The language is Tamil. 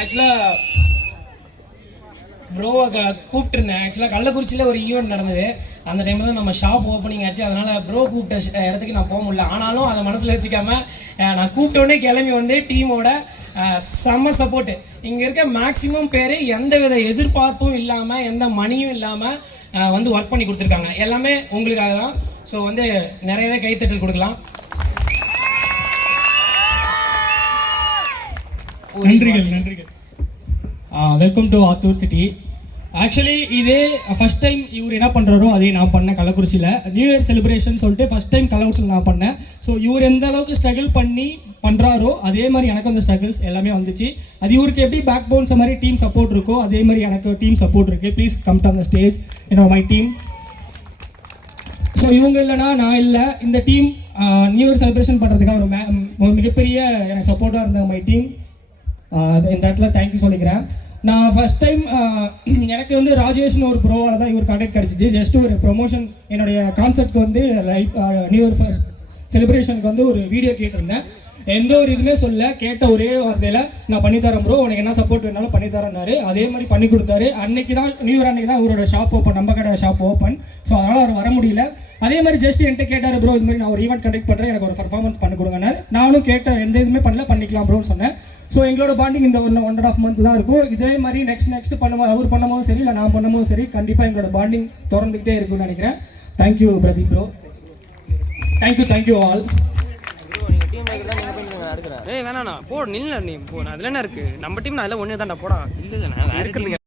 ஆக்சுவலாக ப்ரோவை க கூப்பிட்டுருந்தேன். ஆக்சுவலாக கள்ளக்குறிச்சியில் ஒரு ஈவெண்ட் நடந்தது. அந்த டைமில் தான் நம்ம ஷாப் ஓப்பனிங் ஆச்சு. அதனால் ப்ரோ கூப்பிட்ட இடத்துக்கு நான் போக முடியல. ஆனாலும் அதை மனசில் வச்சுக்காம நான் கூப்பிட்டோடனே கிளம்பி வந்து டீமோட செம்ம சப்போர்ட்டு இங்கே இருக்க மேக்ஸிமம் பேர் எந்த வித எதிர்பார்ப்பும் இல்லாமல் எந்த மணியும் இல்லாமல் வந்து ஒர்க் பண்ணி கொடுத்துருக்காங்க. எல்லாமே உங்களுக்காக தான். ஸோ வந்து நிறையவே கைத்தட்டல் கொடுக்கலாம். நன்றிகள் நன்றிகள். Welcome to Attur city actually இதே ஃபர்ஸ்ட் டைம் இவர் என்ன பண்ணுறாரோ அதே நான் பண்ணேன் கள்ளக்குறிச்சியில். நியூ இயர் செலிப்ரேஷன் சொல்லிட்டு ஃபஸ்ட் டைம் கள்ளக்குறிச்சியில் நான் பண்ணேன். ஸோ இவர் எந்த அளவுக்கு ஸ்ட்ரகிள் பண்ணி பண்ணுறாரோ அதே மாதிரி எனக்கு அந்த ஸ்ட்ரகிள்ஸ் எல்லாமே வந்துச்சு. அது இவருக்கு எப்படி பேக் போன்ஸ் மாதிரி டீம் சப்போர்ட் இருக்கோ அதே மாதிரி எனக்கு டீம் சப்போர்ட் இருக்குது ப்ளீஸ் கம் டு அந்த ஸ்டேஜ் என்னோட மை டீம் ஸோ இவங்க இல்லைனா நான் இல்லை. இந்த டீம் நியூ இயர் செலிப்ரேஷன் பண்ணுறதுக்காக ஒரு மே- ஒரு மிகப்பெரிய எனக்கு சப்போர்ட்டாக இருந்த மை டீம் இந்த இடத்துல தேங்க்யூ சொல்லிக்கிறேன். நான் ஃபர்ஸ்ட் டைம் எனக்கு வந்து ராஜேஷ்னு ஒரு ப்ரோவால் தான் இவர் கான்டாக்ட் கிடச்சிச்சு. ஜஸ்ட் ஒரு ப்ரொமோஷன் என்னுடைய கான்செப்ட்க்கு வந்து லைஃப் நியூ இயர் ஃபர்ஸ்ட் செலிப்ரேஷனுக்கு வந்து ஒரு வீடியோ கேட்டிருந்தேன். எந்த ஒரு இதுவுமே சொல்ல கேட்ட ஒரே வார்த்தையில் நான் பண்ணித்தரேன் ப்ரோ உனக்கு என்ன சப்போர்ட் வேணாலும் பண்ணித்தரேன்னாரு அதே மாதிரி பண்ணி கொடுத்தாரு. அன்னைக்கு தான் நியூ இயர் அன்னைக்கு தான் அவரோட ஷாப் ஓப்பன் நம்ம கடை ஷாப் ஓப்பன் ஸோ அதனால் அவர் வர முடியல. அதே மாதிரி ஜஸ்ட் என்கிட்ட கேட்டார் ப்ரோ இது மாதிரி நான் ஒரு ஈவெண்ட் கண்டக்ட் பண்ணுறேன் எனக்கு ஒரு பர்ஃபார்மன்ஸ் பண்ணி கொடுங்கன்னாரு. நானும் கேட்டேன் எந்த இதுவுமே பண்ணல பண்ணிக்கலாம் ப்ரோன்னு சொன்னேன். ஸோ எங்களோட பாண்டிங் இந்த one one and half month தான் இருக்கும். இதே மாதிரி நெக்ஸ்ட் நெக்ஸ்ட் பண்ணும்போது அவர் பண்ணும்போதும் சரி இல்லை நான் பண்ணும்போதும் சரி கண்டிப்பாக எங்களோட பாண்டிங் திறந்துக்கிட்டே இருக்கும்னு நினைக்கிறேன். Thank you Pradeep bro thank you thank you all ஏய் வேணாண்ணா போ நில்ல நீ போ. அதுல என்ன இருக்கு? நம்ம டீம் அதில் ஒன்று தான்டா போடா. இல்லை நான் இருக்கிறதுக்கு